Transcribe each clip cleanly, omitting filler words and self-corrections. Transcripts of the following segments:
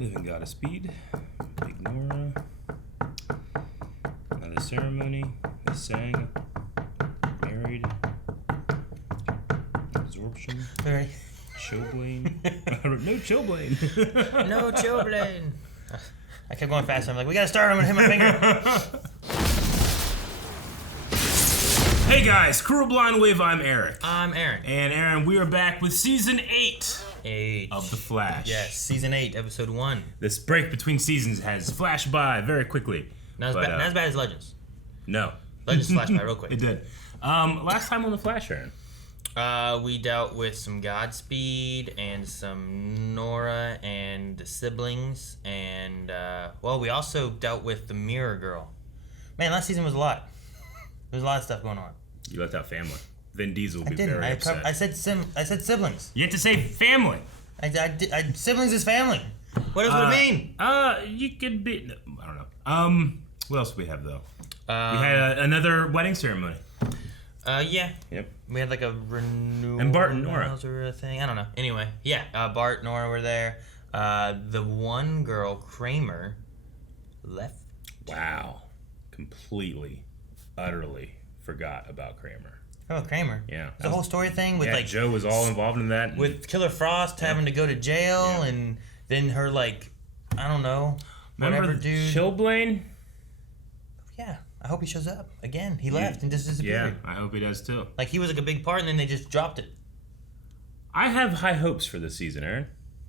Living God of Speed. Big Nora. Another ceremony. They sang. Married. Absorption. Alright. Chilblain. No Chilblain. No Chilblain. I kept going faster. I'm like, we gotta start. I'm gonna hit my finger. Hey guys, Cruel Blind Wave, I'm Eric. I'm Aaron. And Aaron, we are back with Season 8 of The Flash. Yes, Season 8, Episode 1. This break between seasons has flashed by very quickly. Not as bad as Legends. No. Legends flashed by real quick. It did. Last time on The Flash, Aaron. We dealt with some Godspeed and some Nora and the siblings. And, we also dealt with the Mirror Girl. Man, last season was a lot. There was a lot of stuff going on. You left out family. Vin Diesel will be very upset. I said siblings. You have to say family. Siblings is family. What else would it mean? You could be... I don't know. What else do we have, though? We had another wedding ceremony. Yeah. Yep. We had like a renewal. And Bart and Nora. Thing. I don't know. Anyway, yeah. Bart, Nora were there. The one girl, Kramer, left. Wow. Completely, utterly forgot about Kramer. Oh, Kramer. Yeah. The whole story thing with like Joe was all involved in that. With Killer Frost having to go to jail and then her like, I don't know, whatever dude. Chilblain? Yeah. I hope he shows up again. He left and just disappeared. Yeah, I hope he does too. Like he was like a big part and then they just dropped it. I have high hopes for this season, Aaron.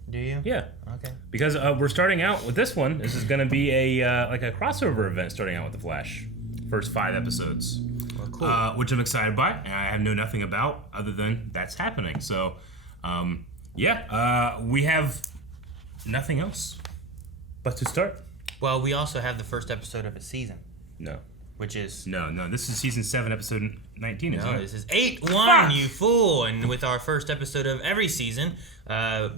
Do you? Yeah. Okay. Because we're starting out with this one. This is going to be a like a crossover event starting out with The Flash. First 5 episodes. Well, cool. Which I'm excited by, and I know nothing about other than that's happening. So, we have nothing else but to start. Well, we also have the first episode of a season. No. Which is... No. This is season 7, episode 19, isn't it? No, this is 8-1, you fool. And with our first episode of every season,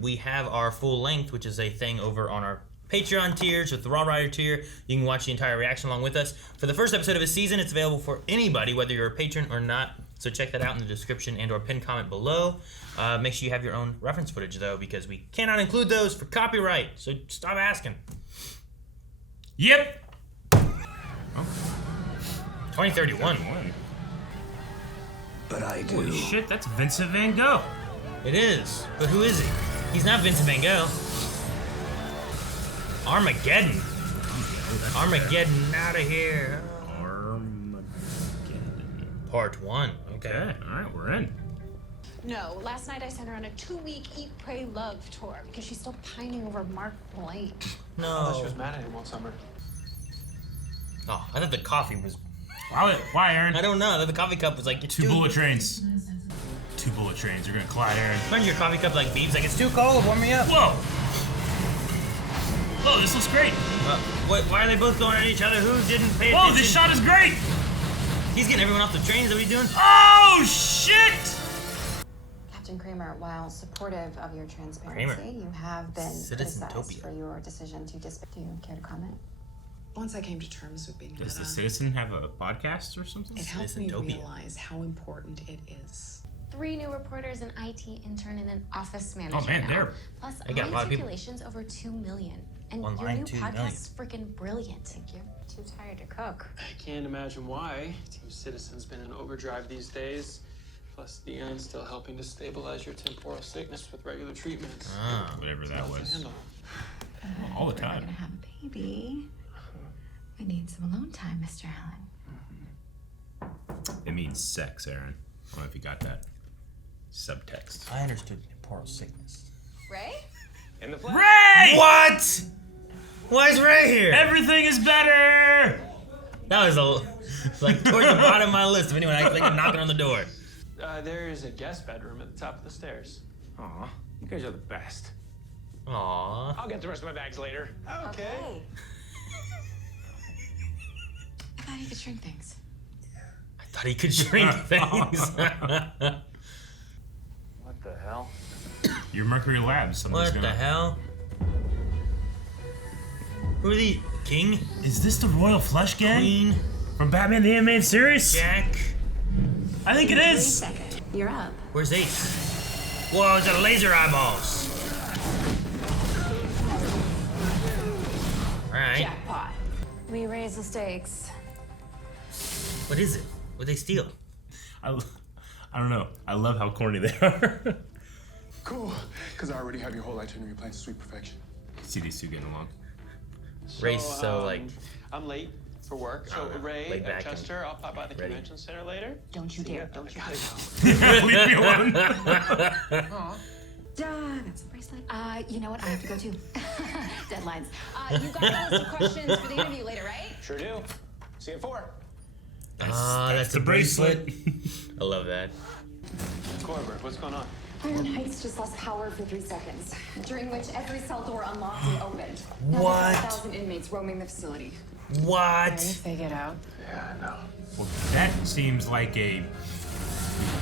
we have our full length, which is a thing over on our Patreon tiers with the Raw Rider tier. You can watch the entire reaction along with us. For the first episode of a season, it's available for anybody, whether you're a patron or not. So check that out in the description and or pinned comment below. Make sure you have your own reference footage, though, because we cannot include those for copyright. So stop asking. Yep. Oh. 2031. But I do. Holy shit, that's Vincent Van Gogh. It is. But who is he? He's not Vincent Van Gogh. Armageddon. Armageddon out of here. Armageddon. Part 1. Okay. All right, we're in. No, last night I sent her on a 2-week Eat, Pray, Love tour because she's still pining over Mark Blaine. No. I thought she was mad at him all summer. Oh, I thought the coffee was... Why, Aaron? I don't know. I thought the coffee cup was like... Two bullet trains. 2 bullet trains. You're going to collide, Aaron. Imagine your coffee cup like beeps like, it's too cold, warm me up. Whoa. Oh, this looks great. Why are they both going at each other? Who didn't pay attention? Whoa, this shot is great. He's getting everyone off the train. Is that what he's doing? Oh, shit. Captain Kramer, while supportive of your transparency, you have been criticized for your decision to disband. Do you care to comment? Once I came to terms with being Does the Citizen have a podcast or something? It helped me realize how important it is. 3 new reporters, an IT intern, and an office manager. Oh man, now. Plus, they got a lot of people. circulations over 2 million. And Online, your new 2 podcast million. is freaking brilliant. Thank you. Too tired to cook. I can't imagine why. Team Citizen's been in overdrive these days. Plus, Deion's still helping to stabilize your temporal sickness with regular treatments. Whatever that was. Handle. All the We're time. gonna have a baby. We need some alone time, Mr. Allen. It means sex, Aaron. I don't know if you got that. Subtext. I understood temporal sickness. Ray? In the flesh. Ray! What? Why is Ray here? Everything is better! That was like towards the bottom of my list if anyone actually knocking on the door. There is a guest bedroom at the top of the stairs. Aw, you guys are the best. Aww. I'll get the rest of my bags later. Okay. I thought he could shrink things. I thought he could shrink things. What the hell? Your Mercury Labs. What the hell? Who are these? King? Is this the Royal Flush Gang? Queen? From Batman the Animated Series? Jack? I think it Wait a is. second. You're up. Where's Ace? Whoa, it's a laser eyeballs. raise the stakes. What is it? What they steal? I don't know. I love how corny they are. Cool, because I already have your whole itinerary planned to sweet perfection. See these two getting along. Ray's so like. I'm late for work. So Ray, laid back Chester, I'll pop by the ready. convention center later. Don't you dare. Don't you dare. Leave me alone. Aw. That's a bracelet. You know what? I have to go too. Deadlines. You got a list of questions for the interview later, right? Sure do. See you at 4. That's the bracelet. I love that. Corbett, what's going on? Iron Heights just lost power for 3 seconds, during which every cell door unlocked and opened. Now What? there's 1,000 inmates roaming the facility. What? If they get out. Yeah, I know. Well, that seems like a.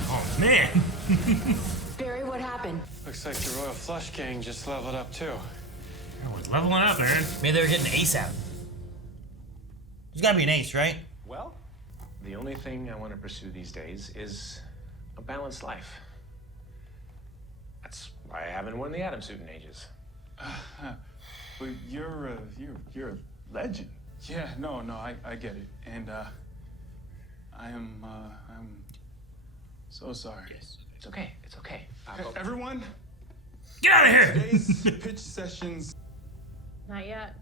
Oh man. Barry, what happened? Looks like the Royal Flush Gang just leveled up too. I was leveling up, Aaron. Maybe they were getting an ace out. There's gotta be an ace, right? Well, the only thing I want to pursue these days is a balanced life. That's why I haven't worn the Atom suit in ages. But you're a legend. Yeah, no, I get it. And I'm so sorry. Yes. It's okay. It's okay. Everyone, Get out of here. today's pitch sessions. Not yet.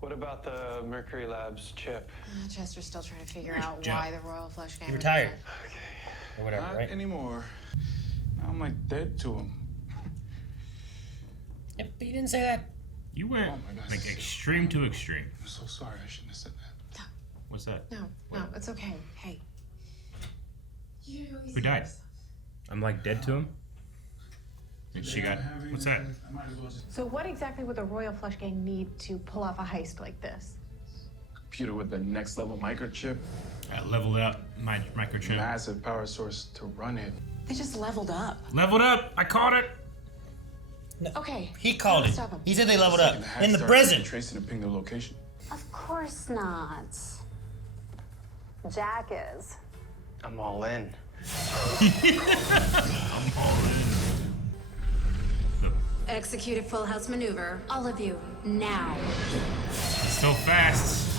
What about the Mercury Labs chip? Chester's still trying to figure out Jack. why the Royal Flush Gang. He was retired. dead. Or whatever, Not right? anymore. I'm like dead to him. Yep, but you didn't say that. You went Oh my gosh. like extreme to extreme. I'm so sorry. I shouldn't have said that. What's that? No, it's okay. Hey. Who died? I'm like dead to him. And she got. What's that? I might as well just So what exactly would the Royal Flush Gang need to pull off a heist like this? computer with the next level microchip, I leveled up my microchip. massive power source to run it. They just leveled up. Leveled up. I caught it. Okay. He called it. Stop him. He said they leveled up And hack in the starts present. tracing and ping their location. Of course not. Jack is. I'm all in. I'm all in. Execute a full house maneuver. All of you, now. So fast.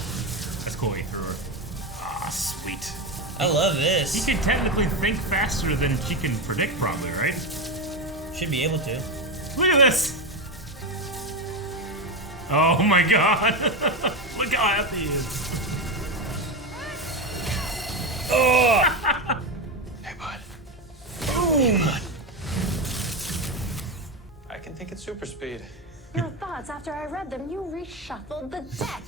That's cool. He threw her. Ah, sweet. I love He this. can technically think faster than she can predict, probably, right? Should be able to. Look at this. Oh my god. Look how happy he is. Oh! Hey, bud. Boom! I can think at super speed. Your thoughts after I read them, you reshuffled the deck.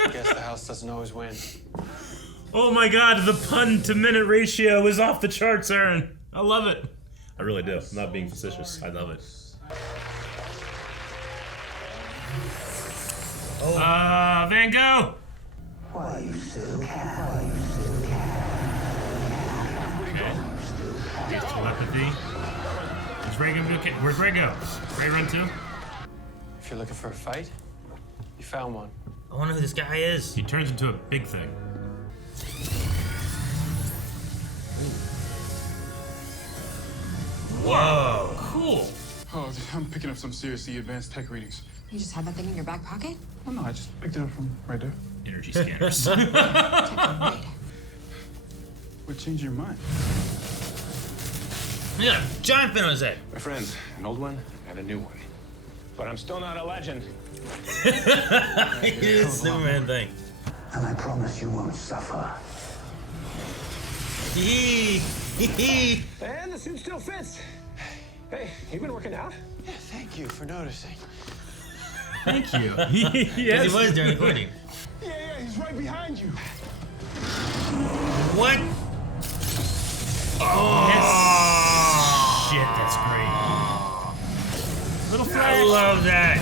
I guess the house doesn't always win. Oh my god, the pun to minute ratio is off the charts, Aaron. I love it. I really do. I'm not being facetious. I love it. Van Gogh! Okay. Telepathy. Is Ray gonna be okay? Where's Ray go? Ray run too? If you're looking for a fight, you found one. I wonder who this guy is. He turns into a big thing. Whoa! Cool. Oh, I'm picking up some seriously advanced tech readings. You just had that thing in your back pocket? Oh no, I just picked it up from right there. Energy scanners. Right. What changed your mind? He got a giant fin on his head. My friends, an old one and a new one. But I'm still not a legend. He did the Superman thing. And I promise you won't suffer. And the suit still fits. Hey, you been working out? Yeah, thank you for noticing. Thank you. Yes. Yes. He was during recording. Yeah, he's right behind you. What? Yes. Shit, that's great. Little flash. I love that.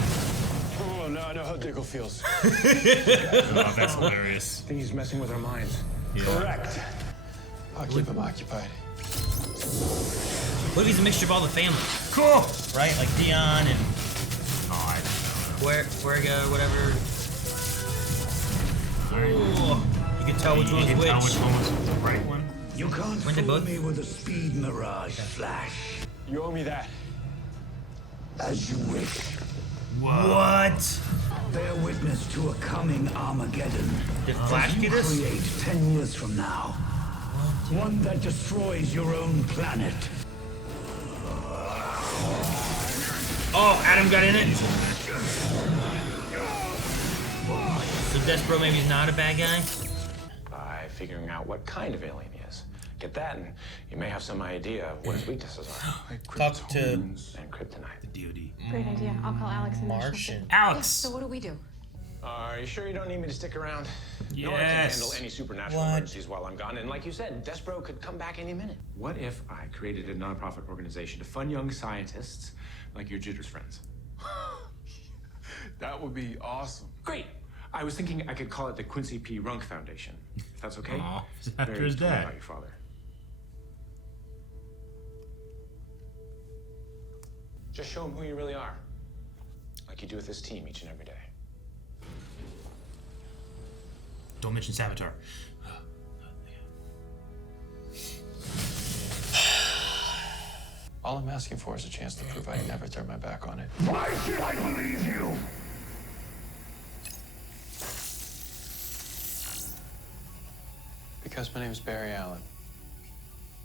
Oh, now I know how Diggle feels. Oh, that's hilarious. I think he's messing with our minds. Yeah. Correct. I'll keep him occupied. What if he's a mixture of all the family, Cool. right? Like Dion and Oh, Fuerga, whatever. Alright. Ooh, you can tell which You one's can which. tell which one was the right one. You can't When they fool both- me with a speed mirage flash. You owe me that. As you wish. Whoa. What? Bear witness to a coming Armageddon. Did Flash do You this? create 10 years from now. One that destroys your own planet. Oh, Adam got in it. So Despero maybe is not a bad guy? By figuring out what kind of alien he is. Get that, and you may have some idea of what his weaknesses are. Talk to And kryptonite. DOD. Great idea. I'll call Alex and Martian. Alex! So what do we do? Are you sure you don't need me to stick around? Yes. No one can handle any supernatural What? emergencies while I'm gone. And like you said, Despero could come back any minute. What if I created a nonprofit organization to fund young scientists like your Jitters friends? That would be awesome. Great. I was thinking I could call it the Quincy P. Runk Foundation. If that's okay? Aw, after Very his torn dad. about your father. Just show him who you really are. Like you do with this team each and every day. Don't mention Savitar. All I'm asking for is a chance to prove I never turned my back on it. Why should I believe you? Because my name's Barry Allen.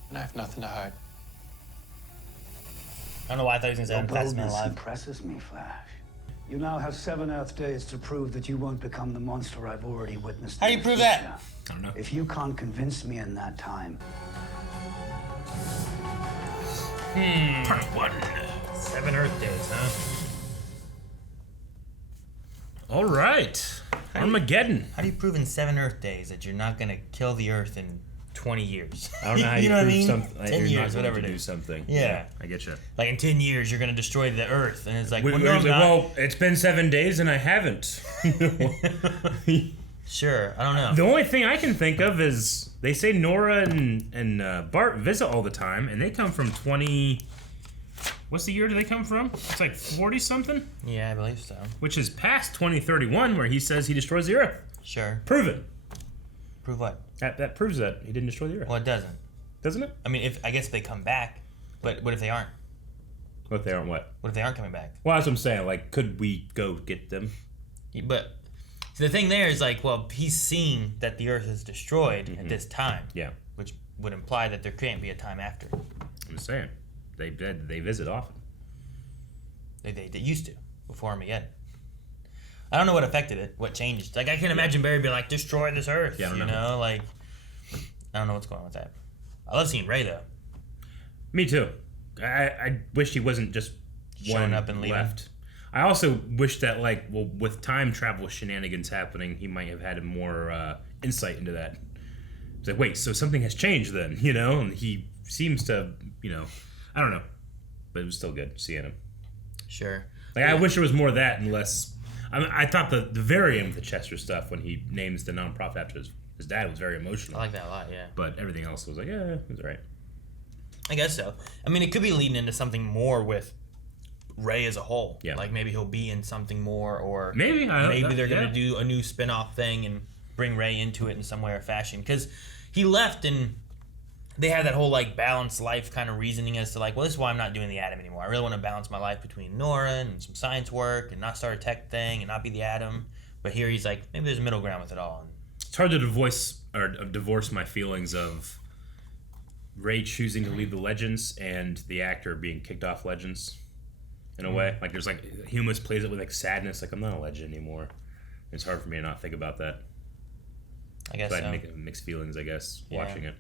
And I have nothing to hide. I don't know why I thought he was Your going to say Fastest Man boldness Alive. impresses me, Flash. You now have 7 Earth days to prove that you won't become the monster I've already witnessed. How do in you the prove that? future. I don't know. If you can't convince me in that time, Part 1. 7 Earth days, huh? All right. Armageddon. How do you prove in 7 Earth days that you're not going to kill the Earth in 20 years? I don't know how you, know what I prove mean? something. Like, 10 you're years, not going whatever to it do is. something. Yeah. I get you. Like in 10 years, you're going to destroy the Earth. And it's like, well, no, Like, I'm not. well, it's been 7 days and I haven't. Sure, I don't know. The only thing I can think of is they say Nora and Bart visit all the time, and they come from 20. What's the year do they come from? It's like 40 something, Yeah, I believe so. which is past 2031, where he says he destroys the Earth. Sure. Proven. Prove what? That proves that he didn't destroy the Earth, Well, it doesn't. doesn't it? I mean, I guess if they come back, but what if they aren't? What if they aren't what? What if they aren't coming back? Well, that's what I'm saying. Like, could we go get them? But the thing there is like, well, he's seeing that the Earth is destroyed at this time. Yeah, Which would imply that there can't be a time after. I'm just saying. They visit often. They used to before Armageddon. I don't know what affected it, what changed. Like I can't imagine Barry being like, destroy this Earth. Yeah, I don't you know. know, like I don't know what's going on with that. I love seeing Ray though. Me too. I wish he wasn't just Showing one up and leaving. left. I also wish that, like, well, with time travel shenanigans happening, he might have had more insight into that. It's like, wait, so something has changed then, you know? And he seems to, you know, I don't know, but it was still good seeing him. Sure. Like, I wish there was more of that and less. I thought the very end of the Chester stuff when he names the nonprofit after his dad was very emotional. I like that a lot, yeah. But everything else was like, yeah, it was all right. I guess so. I mean, it could be leading into something more with Ray as a whole. Yeah. Like maybe he'll be in something more, or Maybe they're going yeah. to do a new spin-off thing and bring Ray into it in some way or fashion. Because he left and they had that whole like balanced life kind of reasoning as to like, well, this is why I'm not doing the Atom anymore. I really want to balance my life between Nora and some science work and not start a tech thing and not be the Atom. But here he's like, maybe there's a middle ground with it all. It's hard to divorce my feelings of Ray choosing to leave the Legends and the actor being kicked off Legends in a way. Like there's like Humus plays it with like sadness, like I'm not a Legend anymore. It's hard for me to not think about that. I guess So so. I'd make mixed feelings, I guess, watching it.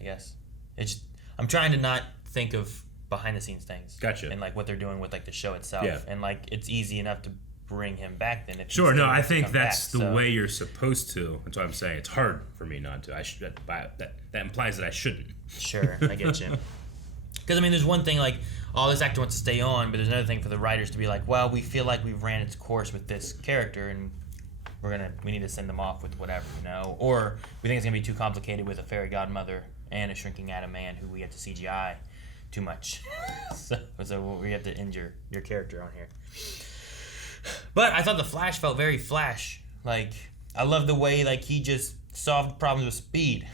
I guess. It's I'm trying to not think of behind the scenes things. Gotcha. And like what they're doing with like the show itself. Yeah. And like it's easy enough to bring him back then. If Sure, he's no, still I to think come that's back, the so- way you're supposed to. That's what I'm saying. It's hard for me not to. That implies that I shouldn't. Sure, I get you. Because I mean, there's one thing like, oh, this actor wants to stay on, but there's another thing for the writers to be like, well, we feel like we've ran its course with this character, and we need to send them off with whatever, you know, or we think it's gonna be too complicated with a fairy godmother and a shrinking Atom man who we have to CGI too much, so we have to end your character on here. But I thought the Flash felt very Flash. Like I love the way like he just solved problems with speed.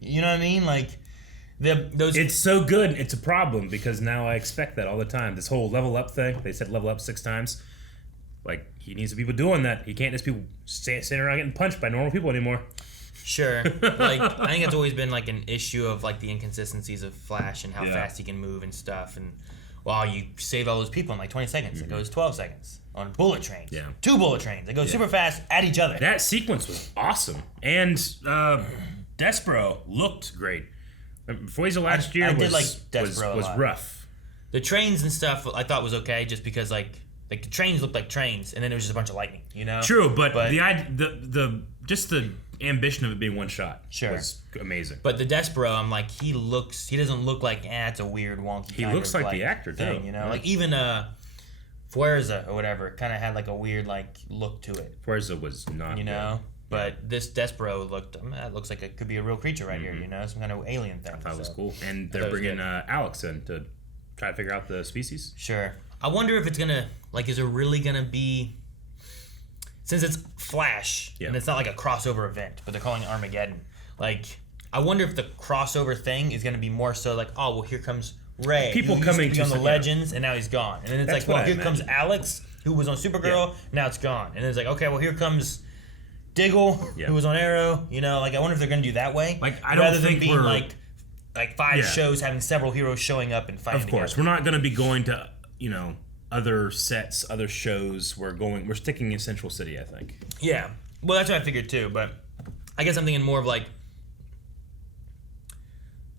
You know what I mean? Like those. It's so good. It's a problem because now I expect that all the time. This whole level up thing. They said level up 6 times. Like, he needs to be doing that. He can't just be sitting around getting punched by normal people anymore. Sure. Like, I think it's always been like an issue of like the inconsistencies of Flash and how fast he can move and stuff. And you saved all those people in like 20 seconds. It goes 12 seconds on bullet trains. Yeah. 2 bullet trains. They go super fast at each other. That sequence was awesome. And Despero looked great. Voyager last year was rough. The trains and stuff I thought was okay, just because like the trains looked like trains, and then it was just a bunch of lightning, you know. True, but the ambition of it being one shot was amazing. But the Despero, I'm like, he doesn't look like it's a weird wonky. He looks like the actor thing, too. You know, like even Fuerza or whatever kind of had like a weird like look to it. Fuerza was not, you know. But this Despero looks like it could be a real creature right here, you know, some kind of alien thing. I thought it was cool. And they're bringing Alex in to try to figure out the species. Sure. I wonder if it's going to, like, is it really going to be, since it's Flash, and it's not like a crossover event, but they're calling it Armageddon, like, I wonder if the crossover thing is going to be more so like, oh, well, here comes Ray. People coming to be on the Legends, and now he's gone. And then it's like, well, here comes Alex, who was on Supergirl, now it's gone. And then it's like, okay, well, here comes Diggle, who was on Arrow, you know, like I wonder if they're going to do that way. Like, I don't think being like 5 shows having several heroes showing up and fighting. Of course, together. We're not going to be going to, you know, other sets, other shows. We're sticking in Central City, I think. Yeah, well, that's what I figured too. But I guess I'm thinking more of like,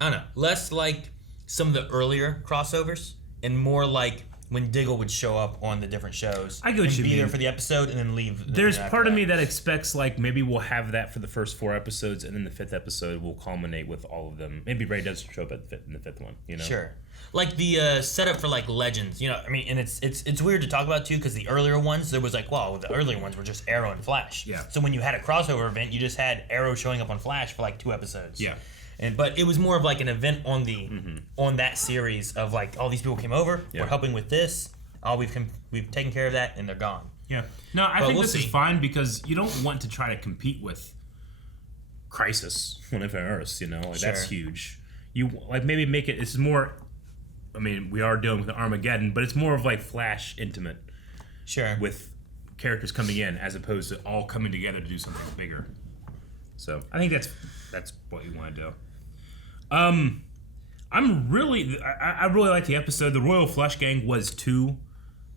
I don't know, less like some of the earlier crossovers and more like when Diggle would show up on the different shows. I get what you mean. Be there for the episode and then leave. There's part of me that expects like maybe we'll have that for the first 4 episodes, and then the 5th episode will culminate with all of them. Maybe Ray does show up in the 5th one. You know. Sure. Like the setup for like Legends, you know. I mean, and it's weird to talk about too because the earlier ones there was like, wow, the earlier ones were just Arrow and Flash. Yeah. So when you had a crossover event, you just had Arrow showing up on Flash for like 2 episodes. Yeah. But it was more of like an event on the on that series of like all these people came over, we're helping with this. We've taken care of that, and they're gone. Yeah. No, I think this is fine because you don't want to try to compete with Crisis on Infinite Earths. You know, like that's huge. You like maybe make it. It's more. I mean, we are dealing with Armageddon, but it's more of like Flash intimate. Sure. With characters coming in as opposed to all coming together to do something bigger. So I think that's what you want to do. I really like the episode. The Royal Flush Gang was too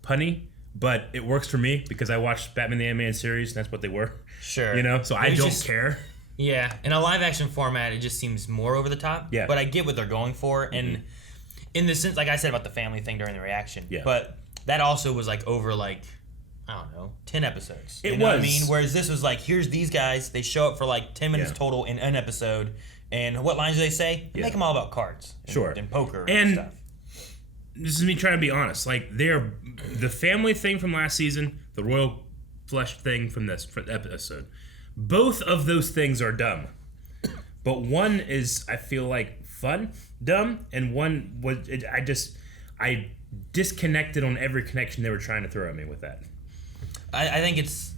punny, but it works for me because I watched Batman the Animated Series, and that's what they were. Sure. You know, so I don't care. Yeah, in a live action format, it just seems more over the top. Yeah. But I get what they're going for, and in the sense, like I said about the family thing during the reaction. Yeah. But that also was like over like, I don't know, 10 episodes. You know what I mean? Whereas this was like, here's these guys. They show up for like 10 minutes total in an episode. And what lines do they say? Make them all about cards. And poker and stuff. This is me trying to be honest. Like, they're the family thing from last season, the Royal Flush thing from this episode. Both of those things are dumb. But one is, I feel like, fun, dumb. And one was, I disconnected on every connection they were trying to throw at me with that. I think it's,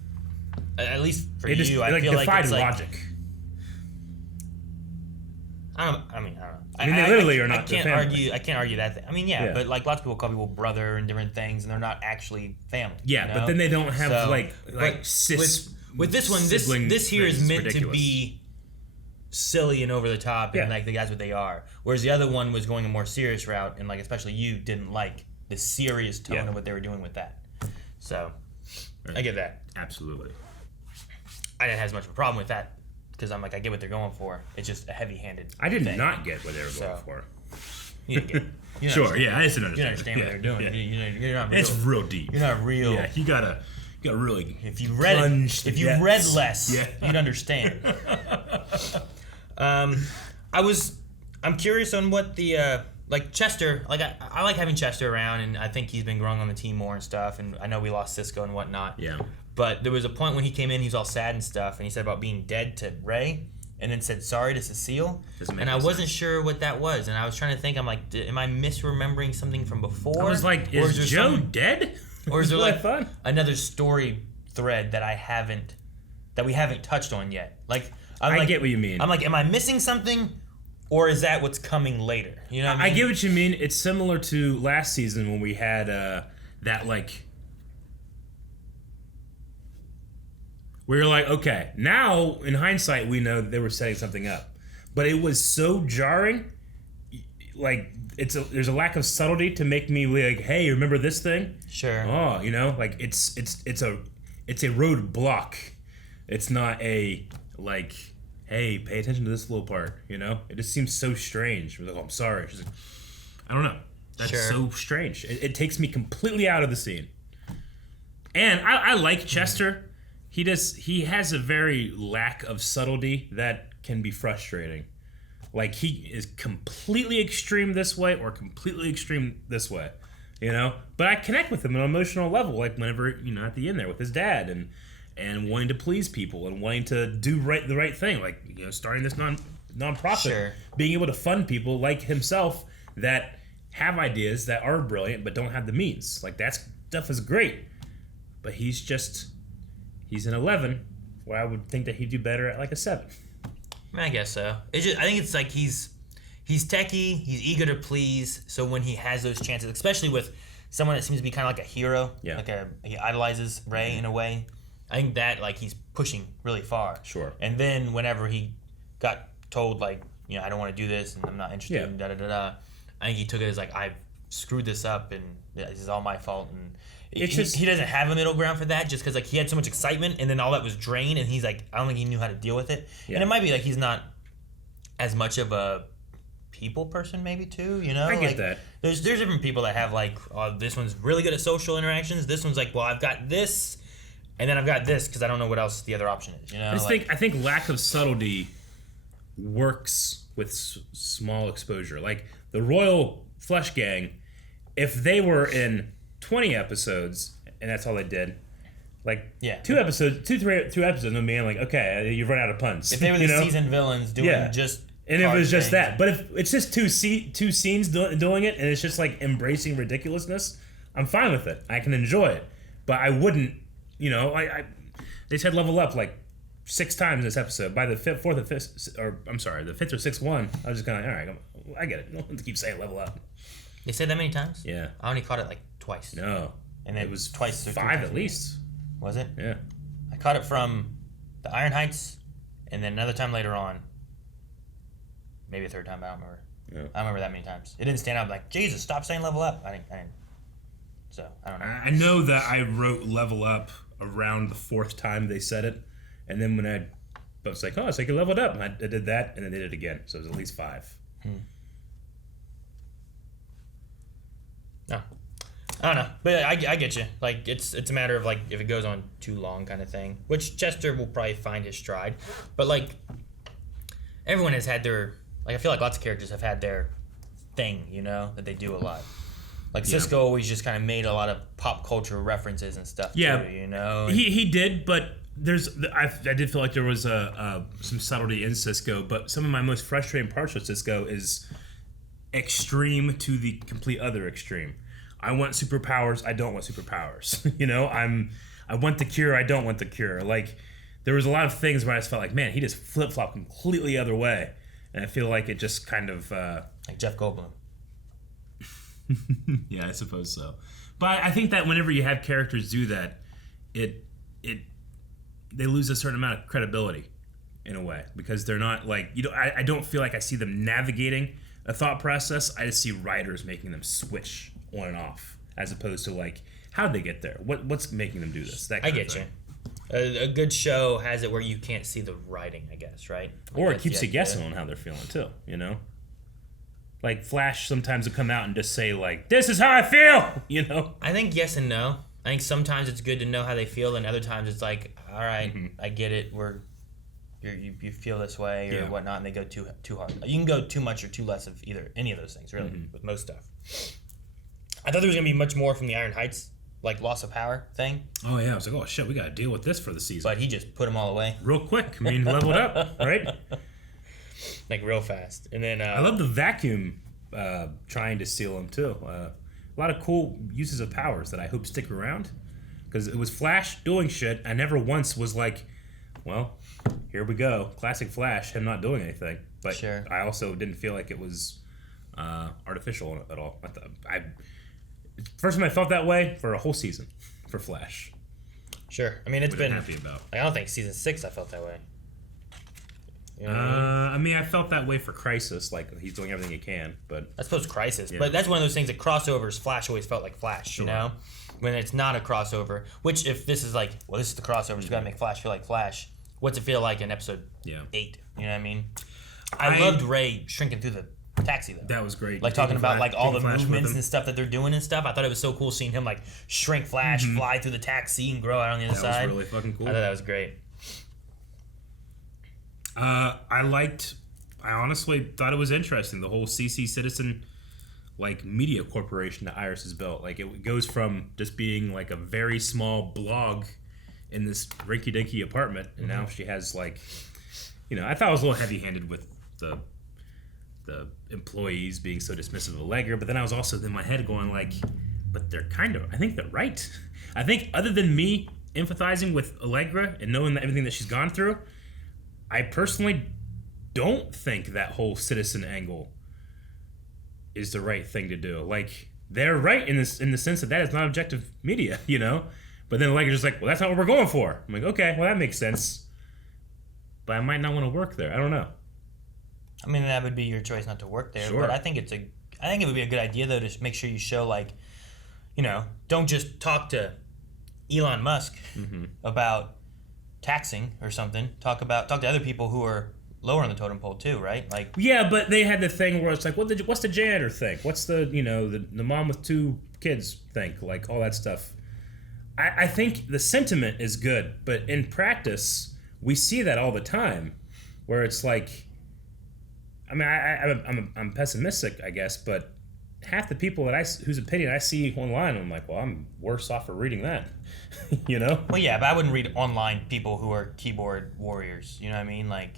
at least for you, just, I feel like it's logic. I don't know. I mean, they literally are not. I can't argue that thing. I mean, yeah, but like lots of people call people brother and different things, and they're not actually family. Yeah, you know? But then they don't have cis. With this one, this here is meant to be silly and over the top, and like the guys what they are. Whereas the other one was going a more serious route, and like especially you didn't like the serious tone of what they were doing with that. So I get that. Absolutely. I didn't have as much of a problem with that. Because I'm like, I get what they're going for. It's just a heavy-handed I did not get what they were going for. You didn't get it. Sure, yeah, I just didn't understand. You understand what they're doing. Yeah. You're not real. It's real deep. You're not real. Yeah, you gotta really. If you read less, you'd understand. I'm curious on what the like Chester. Like I like having Chester around, and I think he's been growing on the team more and stuff. And I know we lost Cisco and whatnot. Yeah. But there was a point when he came in, he was all sad and stuff, and he said about being dead to Ray, and then said sorry to Cecile. And I wasn't sure what that was, and I was trying to think, I'm like, am I misremembering something from before? I was like, is Joe dead? Or is there like another story thread that we haven't touched on yet? Like, I get what you mean. I'm like, am I missing something, or is that what's coming later? You know what I mean? I get what you mean. It's similar to last season when we had that like where you're like, okay, now in hindsight we know that they were setting something up, but it was so jarring. Like there's a lack of subtlety to make me like, hey, remember this thing? Sure. Oh, like it's a roadblock. It's not a like, hey, pay attention to this little part. It just seems so strange. We're like, oh, I'm sorry. She's like, I don't know. That's so strange. It takes me completely out of the scene. And I like Chester. He has a very lack of subtlety that can be frustrating. Like, he is completely extreme this way or completely extreme this way, But I connect with him on an emotional level, like whenever, at the end there with his dad and wanting to please people and wanting to do the right thing, like, starting this nonprofit, being able to fund people like himself that have ideas that are brilliant but don't have the means. Like, that stuff is great. But he's an 11, where I would think that he'd do better at like a 7. I guess so. I think it's like he's techie, he's eager to please, so when he has those chances, especially with someone that seems to be kind of like a hero, he idolizes Ray in a way, I think that like he's pushing really far. Sure. And then whenever he got told like, I don't want to do this and I'm not interested in da-da-da-da, I think he took it as like, I've screwed this up and this is all my fault, and he doesn't have a middle ground for that, just because like he had so much excitement and then all that was drained, and he's like, I don't think he knew how to deal with it. And it might be like he's not as much of a people person maybe too, I get that. There's different people that have like, oh, this one's really good at social interactions, this one's like, well, I've got this and then I've got this because I don't know what else the other option is. I think lack of subtlety works with small exposure. Like the Royal Flush Gang, if they were in 20 episodes and that's all they did, like 2 episodes, 3 episodes, and being like, okay, you've run out of puns. If they were the seasoned villains doing just, and it was just that. But if it's just two scenes doing it and it's just like embracing ridiculousness, I'm fine with it. I can enjoy it, but I wouldn't. They said level up like 6 times in this episode. By the the 5th or 6th one, I was just kind of all right. I get it. No one keeps saying level up. They said that many times? Yeah. I only caught it like twice. No. And it was twice or 5 at least. Was it? Yeah. I caught it from the Iron Heights, and then another time later on. Maybe a 3rd time, I don't remember. Yeah. I don't remember that many times. It didn't stand out like, Jesus, stop saying level up. I didn't. So, I don't know. I know that I wrote level up around the 4th time they said it, and then when I was like, oh, it's like you leveled up. And I did that, and then they did it again. So it was at least 5. No. I don't know, but I get you. Like it's a matter of like if it goes on too long, kind of thing. Which Chester will probably find his stride, but like everyone has had their I feel like lots of characters have had their thing, that they do a lot. Like Cisco always just kind of made a lot of pop culture references and stuff. Yeah, too, he did, but I did feel like there was some subtlety in Cisco, but some of my most frustrating parts with Cisco is extreme to the complete other extreme. I want superpowers. I don't want superpowers. I want the cure. I don't want the cure. Like, there was a lot of things where I just felt like, man, he just flip-flopped completely other way. And I feel like it just kind of... like Jeff Goldblum. Yeah, I suppose so. But I think that whenever you have characters do that, they lose a certain amount of credibility in a way. Because they're not like... I don't feel like I see them navigating a thought process. I just see writers making them switch on and off, as opposed to like, how'd they get there? What's making them do this? That kind I get you. A good show has it where you can't see the writing, I guess, right? Or it keeps you guessing on how they're feeling too. Like Flash sometimes will come out and just say like, "This is how I feel." I think yes and no. I think sometimes it's good to know how they feel, and other times it's like, all right, I get it. You feel this way or whatnot, and they go too hard. You can go too much or too less of any of those things, really, with most stuff. I thought there was going to be much more from the Iron Heights, like loss of power thing. Oh, yeah. I was like, oh, shit, we got to deal with this for the season. But he just put them all away. Real quick. I mean, leveled up, right? Like, real fast. And then... I love the vacuum trying to steal him, too. A lot of cool uses of powers that I hope stick around. Because it was Flash doing shit. I never once was like, well, here we go. Classic Flash, him not doing anything. But I also didn't feel like it was artificial at all. First time I felt that way for a whole season for Flash. Sure. I mean, it's been happy about. Like, I don't think season 6 I felt that way. You know I mean, I felt that way for Crisis. Like, he's doing everything he can, but I suppose Crisis. Yeah. But that's one of those things that crossovers. Flash always felt like Flash. Sure. You know, when it's not a crossover. Which, if this is like, well, this is the crossover, so we gotta make Flash feel like Flash. What's it feel like in episode 8? You know what I mean? I loved Ray shrinking through the taxi though. That was great. Like talking about like all the movements and stuff that they're doing and stuff. I thought it was so cool seeing him like shrink Flash, fly through the taxi, and grow out on the other side. That was really fucking cool. I thought that was great. I honestly thought it was interesting, the whole CC Citizen like media corporation that Iris has built. Like, it goes from just being like a very small blog in this rinky-dinky apartment, and now she has like, you know, I thought it was a little heavy-handed with the employees being so dismissive of Allegra, but then I was also in my head going like, but they're kind of, I think they're right. I think other than me empathizing with Allegra and knowing that everything that she's gone through, I personally don't think that whole citizen angle is the right thing to do. Like, they're right in the sense that is not objective media, you know? But then Allegra's just like, well, that's not what we're going for. I'm like, okay, well, that makes sense. But I might not want to work there. I don't know. I mean, that would be your choice not to work there. Sure. But I think it would be a good idea, though, to make sure you show, like, you know, don't just talk to Elon Musk about taxing or something. Talk to other people who are lower on the totem pole too, right? Like, yeah, but they had the thing where it's like, what's the janitor think? What's the, you know, the mom with 2 kids think? Like, all that stuff. I think the sentiment is good, but in practice, we see that all the time, where it's like, I mean, I'm pessimistic, I guess, but half the people whose opinion I see online, I'm like, well, I'm worse off for reading that, you know? Well, yeah, but I wouldn't read online people who are keyboard warriors. You know what I mean? Like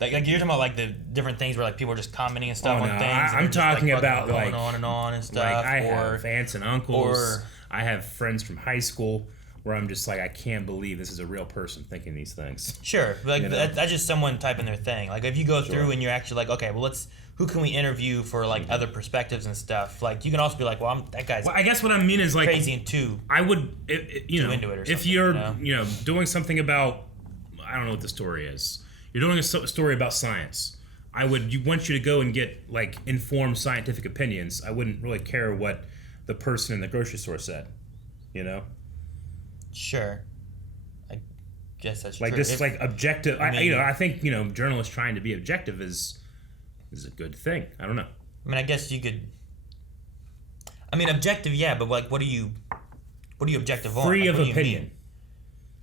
you're talking about like the different things where like people are just commenting and stuff on things. I'm talking about going on and on and stuff. Like, I have aunts and uncles. I have friends from high school where I'm just like, I can't believe this is a real person thinking these things. Sure, like, you know? That's just someone typing their thing. Like, if you go through and you're actually like, okay, well, who can we interview for like other perspectives and stuff? Like, you can also be like, well, that guy's. Well, I guess what I mean is like crazy and too. I would, you know, into it or something, if you're, you know, doing something about, I don't know what the story is. You're doing a story about science. I want you to go and get like informed scientific opinions. I wouldn't really care what the person in the grocery store said. You know. Sure. I guess that's like true. This like objective. I think journalists trying to be objective is a good thing. I don't know. I mean, I guess you could. I mean, objective, yeah, but like, what are you objective on? Free like, of opinion.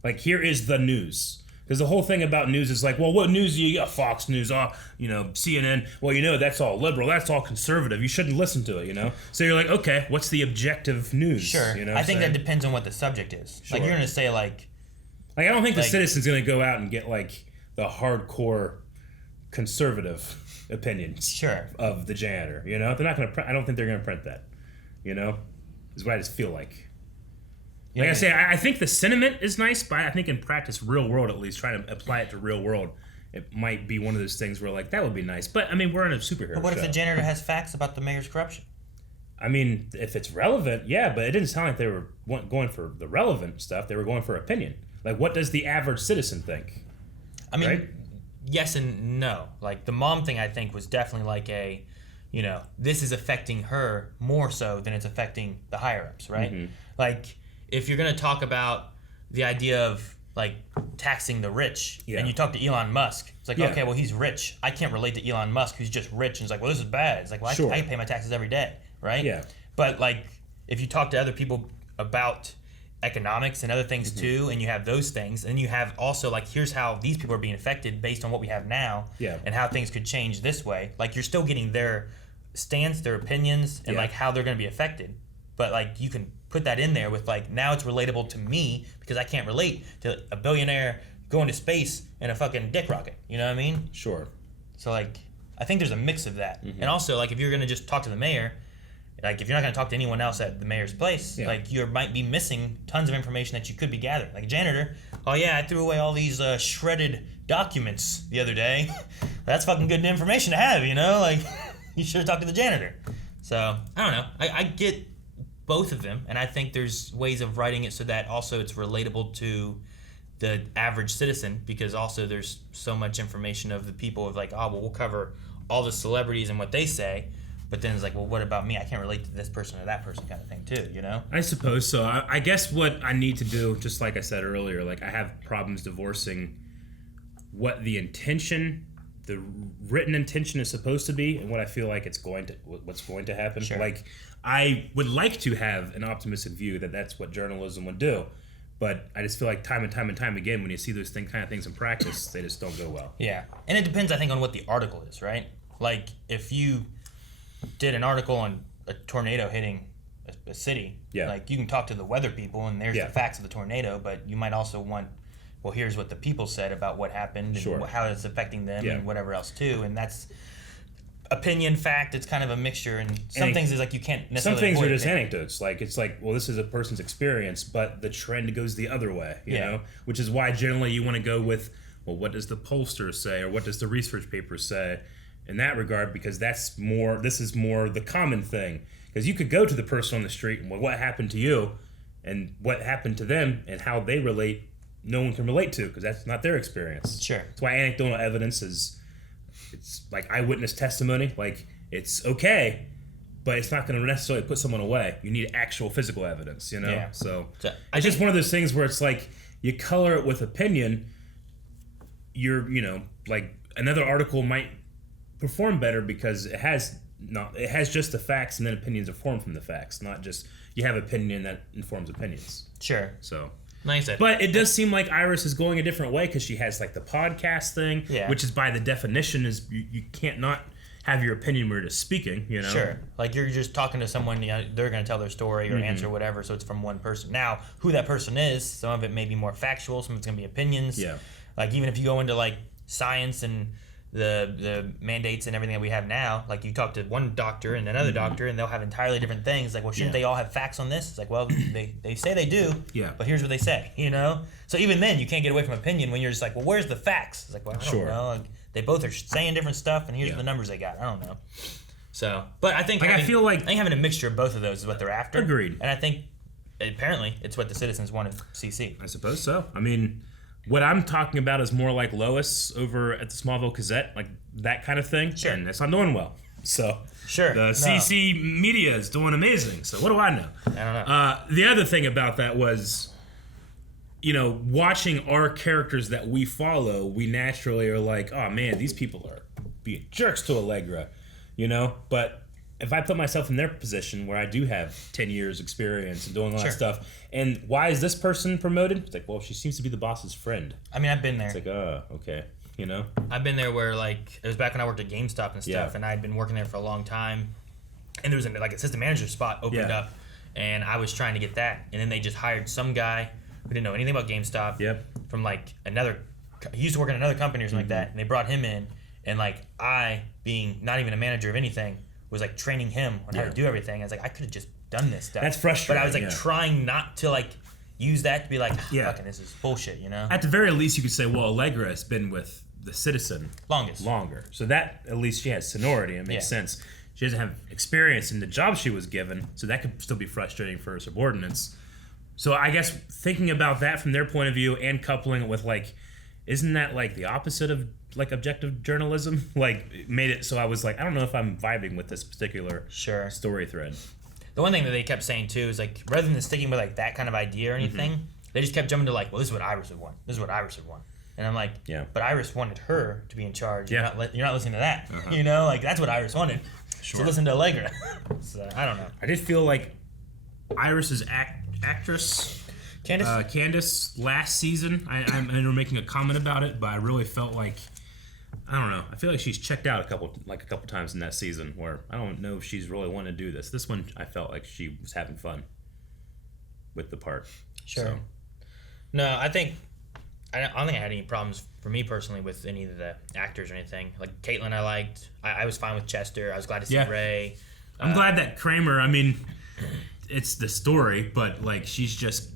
Like, here is the news. Because the whole thing about news is like, well, what news do you got? Fox News, CNN. Well, that's all liberal. That's all conservative. You shouldn't listen to it, you know? So you're like, okay, what's the objective news? Sure. You know I think that depends on what the subject is. Sure. Like, you're going to say, like... I don't think the Citizen's going to go out and get, like, the hardcore conservative opinions of the janitor, you know? They're not going to... I don't think they're going to print that, you know? Is what I just feel like. Like I say, I think the sentiment is nice, but I think in practice, real world at least, trying to apply it to real world, it might be one of those things where like, that would be nice. But, I mean, we're in a superhero But what show. if the janitor has facts about the mayor's corruption? I mean, if it's relevant, yeah, but it didn't sound like they were going for the relevant stuff. They were going for opinion. Like, what does the average citizen think? I mean, right? Yes and no. Like, the mom thing, I think, was definitely like a, this is affecting her more so than it's affecting the higher-ups, right? Mm-hmm. Like... If you're going to talk about the idea of, like, taxing the rich, and you talk to Elon Musk, it's like, okay, well, he's rich. I can't relate to Elon Musk, who's just rich, and it's like, well, this is bad. It's like, well, I pay my taxes every day, right? Yeah. But, like, if you talk to other people about economics and other things, too, and you have those things, and you have also, like, here's how these people are being affected based on what we have now, and how things could change this way. Like, you're still getting their stance, their opinions, and, like, how they're going to be affected. But, like, you can put that in there with, like, now it's relatable to me because I can't relate to a billionaire going to space in a fucking dick rocket. You know what I mean? Sure. So, like, I think there's a mix of that. And also, like, if you're going to just talk to the mayor, like, if you're not going to talk to anyone else at the mayor's place, like, you might be missing tons of information that you could be gathering. Like, a janitor, oh, yeah, I threw away all these shredded documents the other day. That's fucking good information to have, you know? Like, you should have talked to the janitor. So, I don't know. I get both of them, and I think there's ways of writing it so that also it's relatable to the average citizen, because also there's so much information of the people of like, oh, well, we'll cover all the celebrities and what they say, but then it's like, well, what about me? I can't relate to this person or that person kind of thing too, you know? I suppose so. I guess what I need to do, just like I said earlier, like I have problems divorcing what the intention, the written intention is supposed to be, and what I feel like what's going to happen. Sure. Like, I would like to have an optimistic view that that's what journalism would do, but I just feel like time and time again, when you see those kind of things in practice, they just don't go well. Yeah, and it depends, I think, on what the article is, right? Like, if you did an article on a tornado hitting a city, like, you can talk to the weather people, and there's the facts of the tornado, but you might also want, well, here's what the people said about what happened and how it's affecting them and whatever else, too, and that's opinion, fact, it's kind of a mixture, and some things is like you can't necessarily some things are avoid just anecdotes, like it's like, well, this is a person's experience, but the trend goes the other way, you know, which is why generally you want to go with, well, what does the pollster say, or what does the research paper say in that regard, because this is more the common thing, because you could go to the person on the street and, well, what happened to you and what happened to them and how they relate, no one can relate to, because that's not their experience. Sure. That's why anecdotal evidence is, it's like eyewitness testimony. Like, it's okay, but it's not going to necessarily put someone away. You need actual physical evidence, you know? Yeah. So it's just one of those things where it's like, you color it with opinion, like another article might perform better because it has just the facts, and then opinions are formed from the facts, not just you have opinion that informs opinions. Sure. So... Like I said, but it does seem like Iris is going a different way, because she has like the podcast thing, which is by the definition is you can't not have your opinion when you're just speaking, you know? Sure. Like, you're just talking to someone, you know, they're going to tell their story or answer whatever, so it's from one person. Now, who that person is, some of it may be more factual, some of it's going to be opinions. Yeah. Like, even if you go into like science and the mandates and everything that we have now, like, you talk to one doctor and another doctor, and they'll have entirely different things. Like, well, shouldn't they all have facts on this? It's like, well, they say they do, but here's what they say, you know? So even then, you can't get away from opinion when you're just like, well, where's the facts? It's like, well, I don't know. Like, they both are saying different stuff, and here's the numbers they got. I don't know. So, but I think I feel like having a mixture of both of those is what they're after. Agreed. And I think apparently it's what the citizens want of CC. I suppose so. I mean, what I'm talking about is more like Lois over at the Smallville Gazette, like that kind of thing. Sure. And it's not doing well. So the CC CC media is doing amazing. So what do I know? I don't know. The other thing about that was, you know, watching our characters that we follow, we naturally are like, oh man, these people are being jerks to Allegra, you know? But if I put myself in their position where I do have 10 years experience and doing all that stuff, and why is this person promoted? It's like, well, she seems to be the boss's friend. I mean, I've been there. It's like, okay, you know? I've been there where, like, it was back when I worked at GameStop and stuff, and I'd been working there for a long time, and there was like a assistant manager spot opened up, and I was trying to get that, and then they just hired some guy who didn't know anything about GameStop from, like, he used to work in another company or something like that, and they brought him in, and, like, I, being not even a manager of anything, was like training him on how to do everything. I was like, I could have just done this stuff. That's frustrating. But I was like trying not to like use that to be like, fucking this is bullshit, you know? At the very least, you could say, well, Allegra has been with the Citizen longer. So that, at least she has seniority. It makes sense. She doesn't have experience in the job she was given, so that could still be frustrating for her subordinates. So I guess thinking about that from their point of view and coupling it with like, isn't that like the opposite of like objective journalism? Like, it made it so I was like, I don't know if I'm vibing with this particular story thread. The one thing that they kept saying too is like, rather than sticking with like that kind of idea or anything, they just kept jumping to like, well, this is what Iris would want. This is what Iris would want. And I'm like, but Iris wanted her to be in charge. You're not listening to that. You know, like that's what Iris wanted. So listen to Allegra. So I don't know. I did feel like Iris's actress. Candace last season, I remember making a comment about it, but I really felt like, I don't know, I feel like she's checked out a couple times in that season where I don't know if she's really wanting to do this. This one, I felt like she was having fun with the part. Sure. So. No, I don't think I had any problems for me personally with any of the actors or anything. Like Caitlin, I liked. I was fine with Chester. I was glad to see Ray. I'm glad that Kramer, I mean, it's the story, but like she's just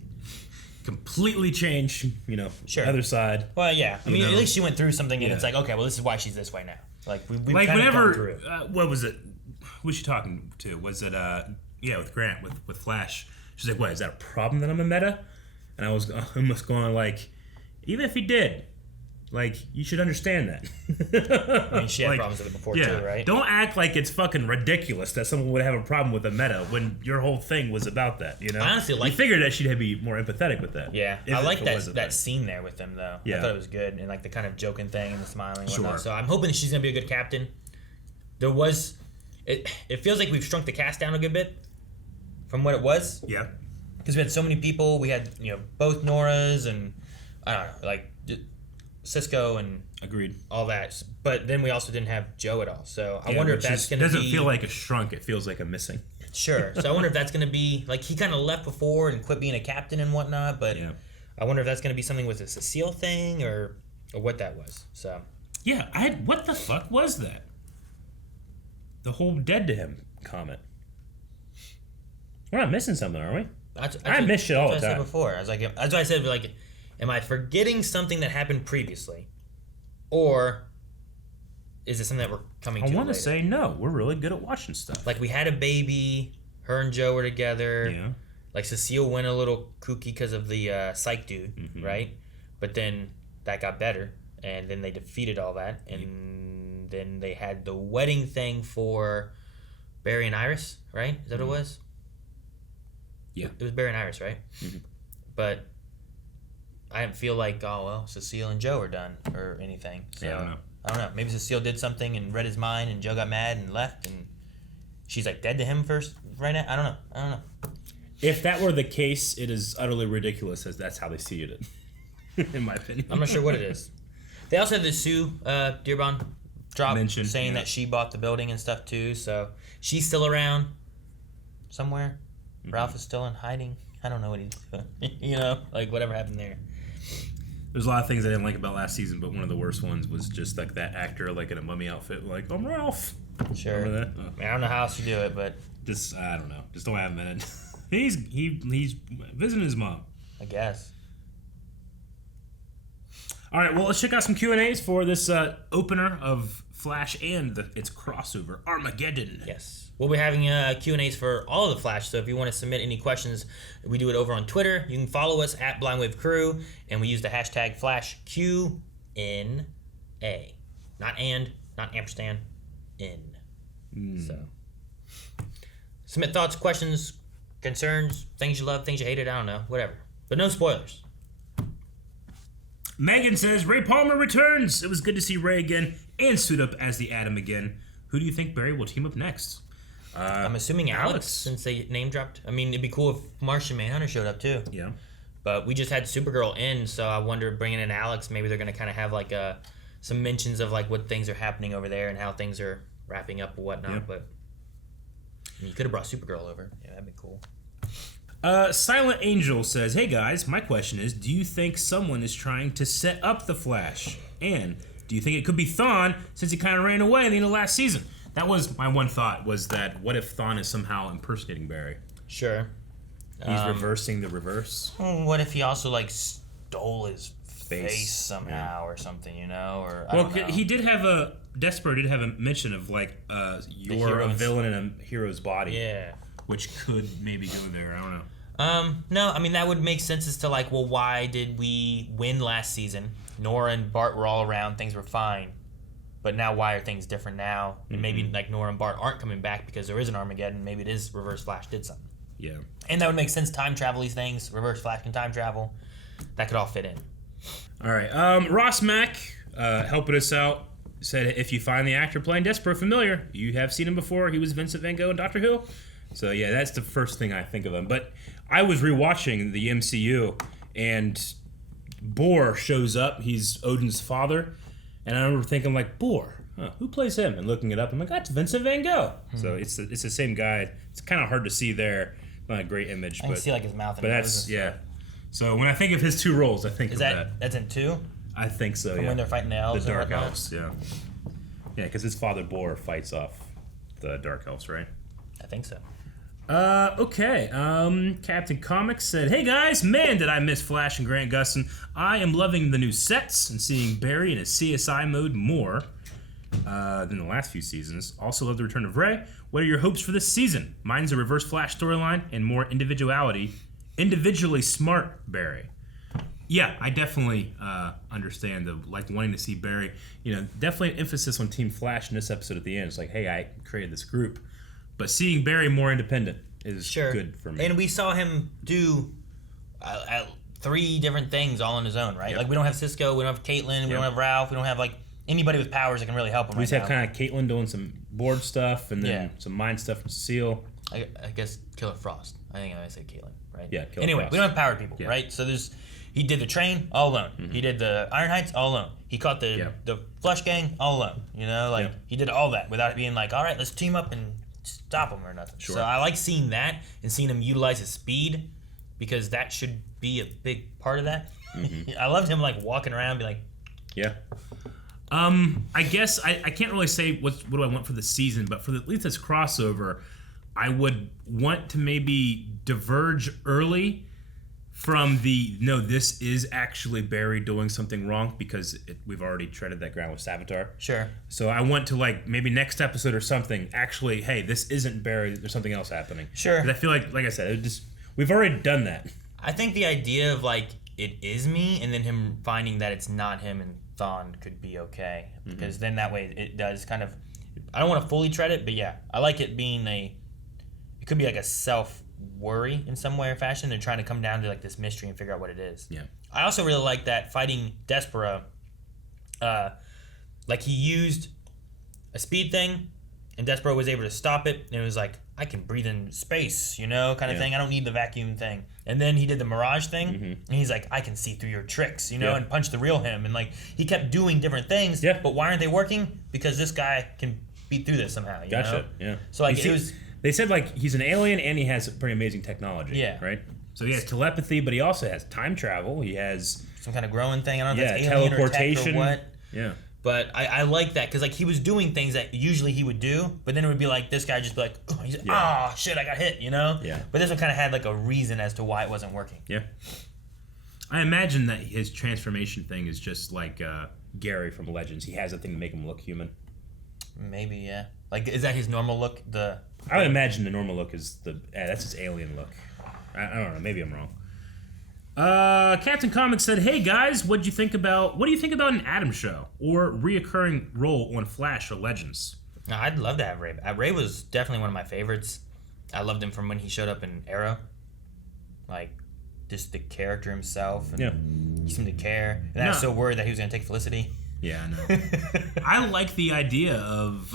completely changed, you know, the other side. Well, yeah. I mean, at least she went through something, and it's like, okay, well, this is why she's this way now. Like, we've like kind whenever, of gone through. what was it? Who was she talking to? Was it Yeah, with Grant, with Flash. She's like, what, is that a problem that I'm a meta? And I was almost going like, even if he did, like, you should understand that. I mean, she had like, problems with it before too, right? Don't act like it's fucking ridiculous that someone would have a problem with a meta when your whole thing was about that, you know? I honestly like... You figured that she'd be more empathetic with that. Yeah, I like that scene there with them, though. Yeah. I thought it was good, and like the kind of joking thing and the smiling and whatnot. Sure. So I'm hoping that she's going to be a good captain. There was... It feels like we've shrunk the cast down a good bit from what it was. Yeah. Because we had so many people. We had, both Noras and, I don't know, like... Cisco and agreed all that, but then we also didn't have Joe at all. So I yeah, wonder if that's going to be. Doesn't feel like a shrunk. It feels like a missing. Sure. So I wonder if that's going to be like he kind of left before and quit being a captain and whatnot. But yeah. I wonder if that's going to be something with a Cecile thing or what that was. So yeah, what the fuck was that? The whole dead to him comment. We're not missing something, are we? I miss shit all the time. That's what I said before. I was like, that's why I said like. Am I forgetting something that happened previously? Or is it something that we're coming to I want to later? say no. We're really good at watching stuff. Like, we had a baby. Her and Joe were together. Yeah. Like, Cecile went a little kooky because of the psych dude, right? But then that got better. And then they defeated all that. And then they had the wedding thing for Barry and Iris, right? Is that what it was? Yeah. It was Barry and Iris, right? But... I didn't feel like, oh, well, Cecile and Joe are done or anything. So, yeah, I don't know. Maybe Cecile did something and read his mind and Joe got mad and left and she's like dead to him first right now. I don't know. If that were the case, it is utterly ridiculous as that's how they seeded it, in my opinion. I'm not sure what it is. They also had the Sue Dearborn drop saying that she bought the building and stuff too. So she's still around somewhere. Ralph is still in hiding. I don't know what he's doing. Like whatever happened there. There's a lot of things I didn't like about last season, but one of the worst ones was just like that actor like in a mummy outfit, like, I'm Ralph. Sure. Remember that? I mean, I don't know how else to do it, but just I don't know. Just don't have him in it. he's visiting his mom. I guess. All right, well, let's check out some Q&As for this opener of Flash and its crossover, Armageddon. Yes. We'll be having Q&As for all of the Flash, so if you want to submit any questions, we do it over on Twitter. You can follow us at BlindWaveCrew, and we use the hashtag FlashQNA. Not and, not ampersand, N. So, submit thoughts, questions, concerns, things you love, things you hated, I don't know, whatever. But no spoilers. Megan says, Ray Palmer returns. It was good to see Ray again and suit up as the Atom again. Who do you think Barry will team up next? I'm assuming Alex, since they name dropped. I mean, it'd be cool if Martian Manhunter showed up too. Yeah. But we just had Supergirl in, so I wonder, bringing in Alex, maybe they're going to kind of have like some mentions of like what things are happening over there and how things are wrapping up and whatnot. Yep. But I mean, you could have brought Supergirl over. Yeah, that'd be cool. Silent Angel says, hey guys, my question is, do you think someone is trying to set up the Flash? And do you think it could be Thawne, since he kind of ran away at the end of last season? That was my one thought, was that what if Thawne is somehow impersonating Barry? Sure. He's reversing the reverse. What if he also like stole his face somehow or something, Or I don't know. He did have Despero did have a mention of like you're a villain in a hero's body. Yeah. Which could maybe go there. I don't know. No, I mean that would make sense as to like, well, why did we win last season? Nora and Bart were all around, things were fine. But now, why are things different now? And maybe like Nora and Bart aren't coming back because there is an Armageddon. Maybe it is Reverse Flash did something. Yeah. And that would make sense. Time travel these things. Reverse Flash can time travel. That could all fit in. All right. Ross Mack helping us out said, if you find the actor playing Despero familiar, you have seen him before. He was Vincent Van Gogh in Doctor Who. So yeah, that's the first thing I think of him. But I was rewatching the MCU, and Bohr shows up. He's Odin's father. And I remember thinking, like, Bohr, who plays him? And looking it up, I'm like, that's Vincent Van Gogh. So it's the same guy. It's kind of hard to see there. Not a great image. I can see, like, his mouth and but nose. But that's, So when I think of his two roles, I think of that. That's in 2? I think so, From when they're fighting the elves the Dark and whatnot? Elves, yeah. Yeah, because his father, Bohr, fights off the Dark Elves, right? I think so. Okay. Captain Comics said, hey guys, man, did I miss Flash and Grant Gustin. I am loving the new sets and seeing Barry in a CSI mode more. than the last few seasons. Also love the return of Ray. What are your hopes for this season? Mine's a Reverse Flash storyline and more individually smart Barry. Yeah, I definitely understand the wanting to see Barry. Definitely an emphasis on Team Flash in this episode at the end. It's like, hey, I created this group, but seeing Barry more independent is good for me. And we saw him do 3 different things all on his own, right? Yep. Like we don't have Cisco, we don't have Caitlin, we don't have Ralph, we don't have anybody with powers that can really help him. We just have kind of Caitlin doing some board stuff and then some mind stuff from Cecile. I guess Killer Frost. I think I say Caitlin, right? Yeah. Anyway, we don't have powered people, right? So he did the train all alone. Mm-hmm. He did the Iron Heights all alone. He caught the Flush Gang all alone. He did all that without being like, all right, let's team up and stop him or nothing. Sure. So I like seeing that and seeing him utilize his speed because that should be a big part of that. Mm-hmm. I loved him walking around and be like, yeah. I guess I can't really say what do I want for the season, but for at least this crossover, I would want to maybe diverge early from this is actually Barry doing something wrong because we've already treaded that ground with Savitar. Sure. So I want to maybe next episode or something actually, hey, this isn't Barry. There's something else happening. Sure. Because I feel like I said, we've already done that. I think the idea of it is me and then him finding that it's not him and Thawne could be okay because then that way it does kind of. I don't want to fully tread it, but yeah, I like it being it could be a self worry in some way or fashion. They're trying to come down to this mystery and figure out what it is. Yeah. I also really like that fighting Despero. He used a speed thing, and Despero was able to stop it, and it was like, I can breathe in space, kind of thing. I don't need the vacuum thing. And then he did the Mirage thing, and he's like, I can see through your tricks, and punch the real him. And he kept doing different things, but why aren't they working? Because this guy can beat through this somehow. Gotcha. Yeah. So it was. They said he's an alien and he has pretty amazing technology. Yeah. Right. So he has telepathy, but he also has time travel. He has some kind of growing thing. I don't know if it's alien teleportation or tech or what. Yeah. But I like that because he was doing things that usually he would do, but then it would be this guy just be like, oh shit, I got hit, Yeah. But this one kind of had a reason as to why it wasn't working. Yeah. I imagine that his transformation thing is just like Gary from Legends. He has a thing to make him look human. Maybe, yeah. Is that his normal look? I would imagine the normal look is that's his alien look. I don't know. Maybe I'm wrong. Captain Comics said, "Hey guys, what do you think about an Atom show or reoccurring role on Flash or Legends?" No, I'd love to have Ray. Ray was definitely one of my favorites. I loved him from when he showed up in Arrow. Just the character himself. And he seemed to care. And I was so worried that he was going to take Felicity. Yeah, I know. I like the idea of,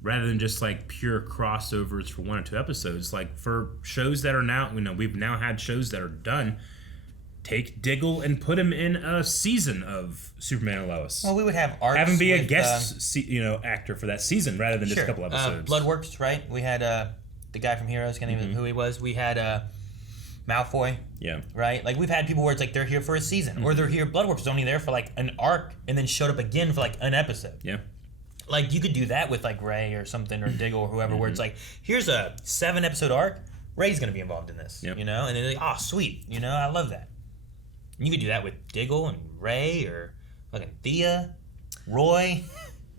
rather than just pure crossovers for 1 or 2 episodes, for shows that are now, we've now had shows that are done, take Diggle and put him in a season of Superman and Lois. Well, we would have arcs. Have him be a guest, actor for that season rather than just a couple episodes. Bloodworks, right? We had the guy from Heroes, can't even who he was. We had Malfoy. Yeah. Right? We've had people where it's they're here for a season. Or they're here, Bloodworks was only there for an arc and then showed up again for an episode. Yeah. You could do that with Ray or something or Diggle or whoever, where it's here's a 7-episode arc. Ray's gonna be involved in this, and then they're like, oh sweet, I love that. And you could do that with Diggle and Ray or Thea, Roy,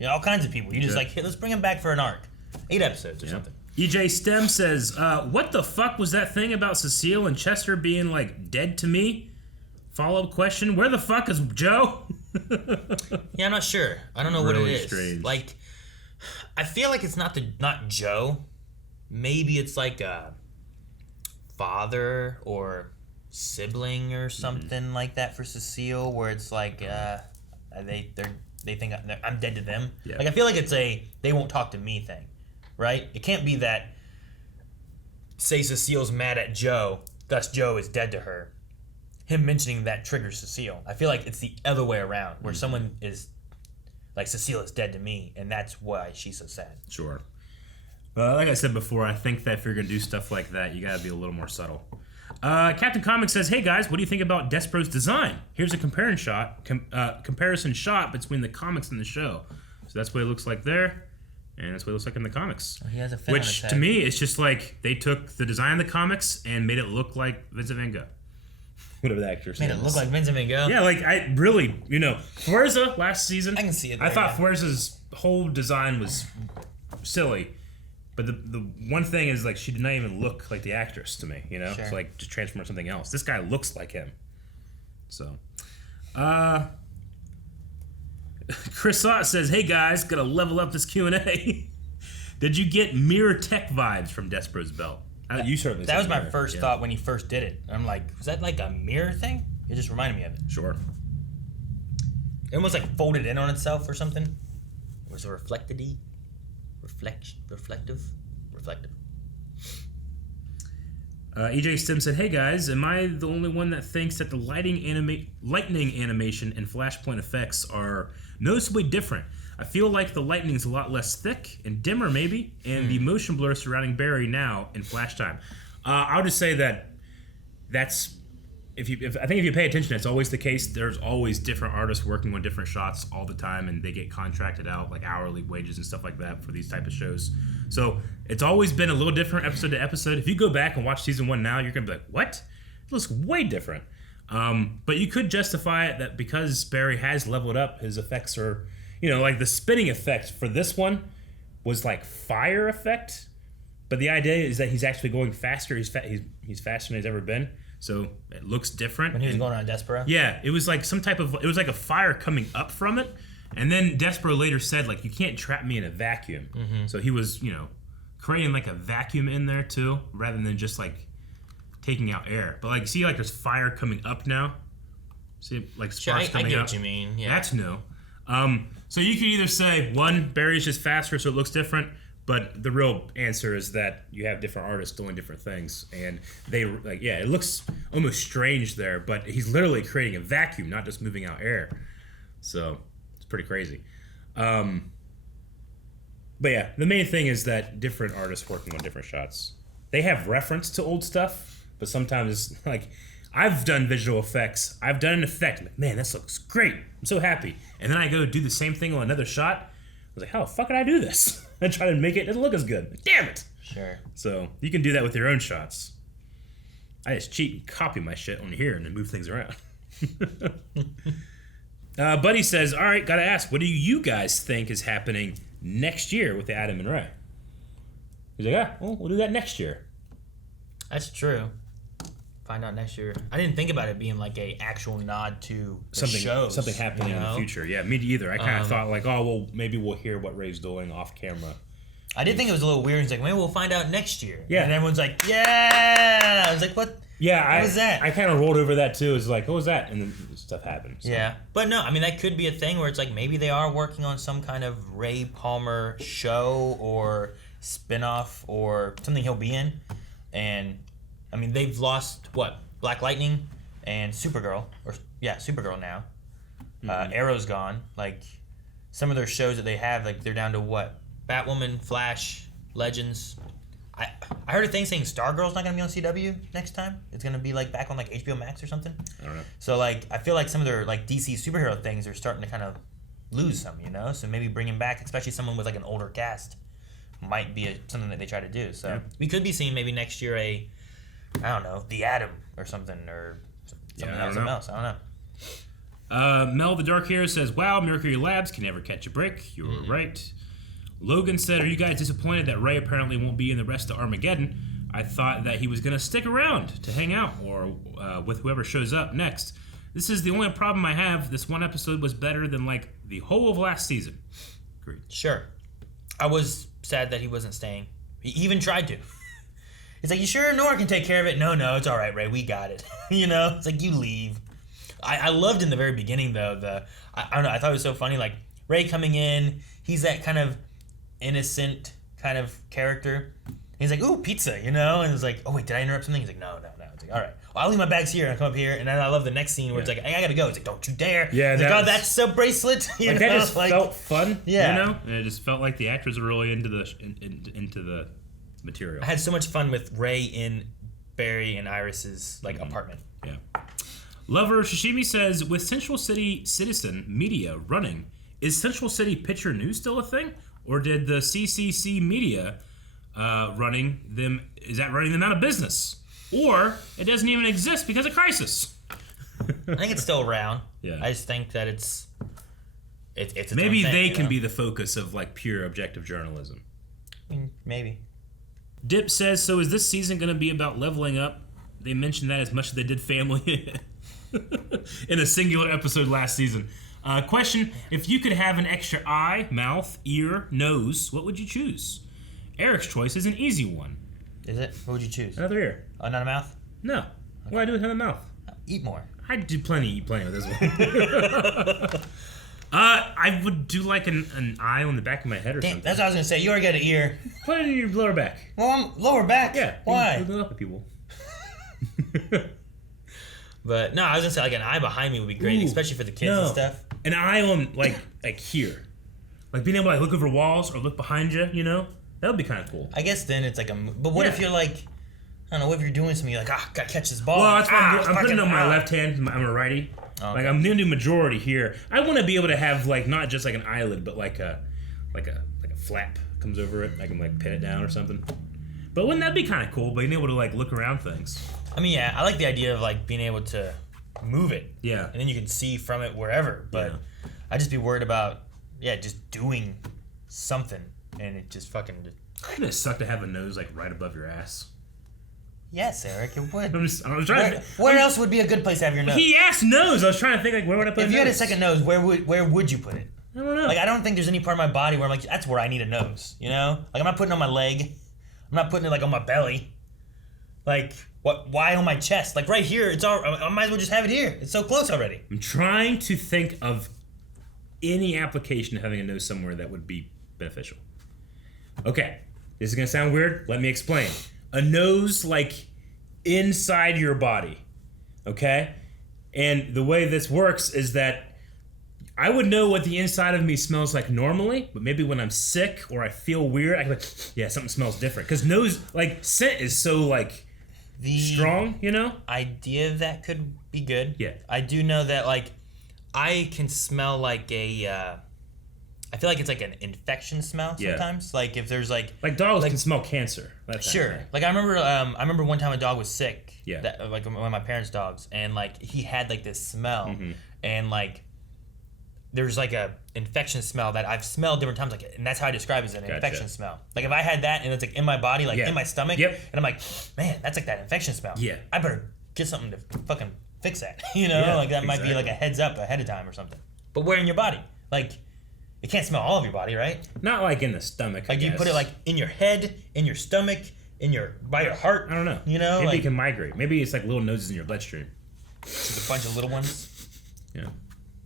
all kinds of people. You just hey, let's bring him back for an arc, 8 episodes or something. EJ Stem says, "What the fuck was that thing about Cecile and Chester being dead to me?" Follow-up question: where the fuck is Joe? Yeah, I'm not sure. I don't know really what it is. Strange. I feel it's not Joe. Maybe it's a father or sibling or something like that for Cecile, where it's they think I'm dead to them. Yeah. I feel it's a they won't talk to me thing, right? It can't be that. Say Cecile's mad at Joe, thus Joe is dead to her. Him mentioning that triggers Cecile. I feel it's the other way around, where someone is Cecile is dead to me, and that's why she's so sad. Sure. Like I said before, I think that if you're going to do stuff like that, you got to be a little more subtle. Captain Comics says, "Hey guys, what do you think about Despero's design? Here's a comparison shot between the comics and the show. So that's what it looks like there, and that's what it looks like in the comics. He has a fin on his head. To me, it's just they took the design of the comics and made it look like Vincent Van Gogh. Whatever the actor's Made name it look is. like Vincent Van Gogh. Yeah, like I really, Fuerza last season. I can see it I there, thought yeah. Fuerza's whole design was silly, but the one thing is like she did not even look like the actress to me. Sure. It's like just transform something else. This guy looks like him. So, Chris Sott says, "Hey guys, gotta level up this Q&A. Did you get Mirror Tech vibes from Despero's belt?" You certainly. That was my mirror. first Yeah. thought when he first did it. I'm like, was that like a mirror thing? It just reminded me of it. Sure. It almost like folded in on itself or something. It was a reflective. EJ Stim said, "Hey guys, am I the only one that thinks that the lightning animation and flashpoint effects are noticeably different? I feel like the lightning is a lot less thick and dimmer, maybe, and the motion blur surrounding Barry now in flash time." I'll just say that's I think if you pay attention, it's always the case. There's always different artists working on different shots all the time, and they get contracted out like hourly wages and stuff like that for these type of shows. So it's always been a little different episode to episode. If you go back and watch season 1 now, you're gonna be like, "What? It looks way different." But you could justify it that because Barry has leveled up, his effects are, like the spinning effect for this one was like fire effect. But the idea is that he's actually going faster. He's faster than he's ever been. So it looks different. When he was going on Despero? Yeah, it was like it was like a fire coming up from it. And then Despero later said, like, "You can't trap me in a vacuum." Mm-hmm. So he was, creating like a vacuum in there too, rather than just like taking out air. But like, see, like there's fire coming up now. See, like sparks coming I get up. what you mean. Yeah. That's new. So you could either say, one, Barry's just faster, so it looks different. But the real answer is that you have different artists doing different things, and they it looks almost strange there, but he's literally creating a vacuum, not just moving out air. So it's pretty crazy. But yeah, the main thing is that different artists working on different shots, they have reference to old stuff, but sometimes like I've done visual effects, I've done an effect, like, man, this looks great, I'm so happy, and then I go do the same thing on another shot. I was like, how the fuck did I do this? I try to make it doesn't look as good. Damn it. Sure. So you can do that with your own shots. I just cheat and copy my shit on here and then move things around. Buddy says, all right, gotta ask, what do you guys think is happening next year with the Adam and Ray? He's like, well, we'll do that next year. That's true. Find out next year. I didn't think about it being like a actual nod to the shows, something happening in the future. Yeah, me either. I kind of thought like, oh, well, maybe we'll hear what Ray's doing off camera. I did think it was a little weird. He's like, maybe we'll find out next year. Yeah. And everyone's like, yeah. I was like, what? Yeah, what was that? I kind of rolled over that too. It's like, what was that? And then stuff happened. So. Yeah. But no, I mean, that could be a thing where it's like maybe they are working on some kind of Ray Palmer show or spinoff or something he'll be in. And, I mean, they've lost, what? Black Lightning and Supergirl. Supergirl now. Mm-hmm. Arrow's gone. Like, some of their shows that they have, like, they're down to what? Batwoman, Flash, Legends. I heard a thing saying Stargirl's not going to be on CW next time. It's going to be, like, back on, like, HBO Max or something. I don't know. So, like, I feel like some of their, like, DC superhero things are starting to kind of lose some, So maybe bringing back, especially someone with, like, an older cast, might be something that they try to do. So we could be seeing maybe next year I don't know, The Atom or something, or something else. I don't know. Mel the Dark Hero says, wow, Mercury Labs can never catch a break. You were right. Logan said, are you guys disappointed that Ray apparently won't be in the rest of Armageddon? I thought that he was going to stick around to hang out or with whoever shows up next. This is the only problem I have. This one episode was better than like the whole of last season. Agreed. Sure. I was sad that he wasn't staying. He even tried to. It's like, you sure Nora can take care of it? No, it's all right, Ray. We got it. It's like, you leave. I loved in the very beginning, though, I don't know, I thought it was so funny, like, Ray coming in, he's that kind of innocent kind of character. He's like, ooh, pizza, and it's like, oh, wait, did I interrupt something? He's like, no. It's like, all right. Well, I'll leave my bags here and I'll come up here. And then I love the next scene where it's like, hey, I gotta go. It's like, don't you dare. Yeah, it's like, that's a bracelet. That just felt fun. Yeah. And it just felt like the actors were really into the material. I had so much fun with Ray in Barry and Iris's apartment. Yeah. Lover Shishimi says, with Central City Citizen Media running, is Central City Picture News still a thing? Or did the CCC Media running them out of business? or it doesn't even exist because of Crisis. I think it's still around. Yeah. I just think that it's its maybe own thing, they can be the focus of like pure objective journalism. Maybe. Dip says, so is this season going to be about leveling up? They mentioned that as much as they did family in a singular episode last season. Question, if you could have an extra eye, mouth, ear, nose, what would you choose? Eric's choice is an easy one. Is it? What would you choose? Another ear. Oh, not a mouth? No. What do I do with another mouth? Eat more. I do eat plenty with this one. I would do like an eye on the back of my head or something. That's what I was going to say. You already got an ear. Put it in your lower back. Well, lower back? Yeah. Why? Look it up at people. But no, I was going to say like an eye behind me would be great, especially for the kids and stuff. An eye on like here. Like being able to like look over walls or look behind you, you know? That would be kind of cool. I guess then it's like but what if you're like, I don't know, what if you're doing something, you're like, gotta catch this ball. Well, that's why I'm putting it on my left hand. I'm a righty. Okay. Like I'm gonna do majority here. I want to be able to have like not just like an eyelid, but like a flap comes over it. I can like pin it down or something. But wouldn't that be kind of cool? Being able to like look around things. I mean, yeah, I like the idea of like being able to move it. Yeah. And then you can see from it wherever. But I'd just be worried about just doing something and it just fucking. Wouldn't it suck to have a nose like right above your ass? Yes, Eric, it would. I'm trying where else would be a good place to have your nose? He asked nose. I was trying to think like where would I put it? If you had a second nose, where would you put it? I don't know. Like I don't think there's any part of my body where I'm like, that's where I need a nose. You know? Like I'm not putting it on my leg. I'm not putting it like on my belly. Like what? Why on my chest? Like right here, it's all. I might as well just have it here. It's so close already. I'm trying to think of any application of having a nose somewhere that would be beneficial. Okay, this is gonna sound weird. Let me explain. A nose like inside your body, okay? And the way this works is that I would know what the inside of me smells like normally, but maybe when I'm sick or I feel weird, I can like, yeah, something smells different. Because nose, like, scent is so, like, strong, you know? Idea of that could be good. Yeah. I do know that, like, I can smell like I feel like it's like an infection smell sometimes. Like if there's like dogs can smell cancer. Sure. Like I remember one time a dog was sick. Yeah. That, like one of my parents' dogs, and like he had like this smell, and like there's like a infection smell that I've smelled different times, like, and that's how I describe it as an infection smell. Like if I had that and it's like in my body, like in my stomach, and I'm like, man, that's like that infection smell. Yeah. I better get something to fucking fix that. You know, like that might be like a heads up ahead of time or something. But where in your body? Like. It can't smell all of your body, right? Not like in the stomach. Like you put it like in your head, in your stomach, by your heart. I don't know. You know, maybe like, it can migrate. Maybe it's like little noses in your bloodstream. Just a bunch of little ones. Yeah.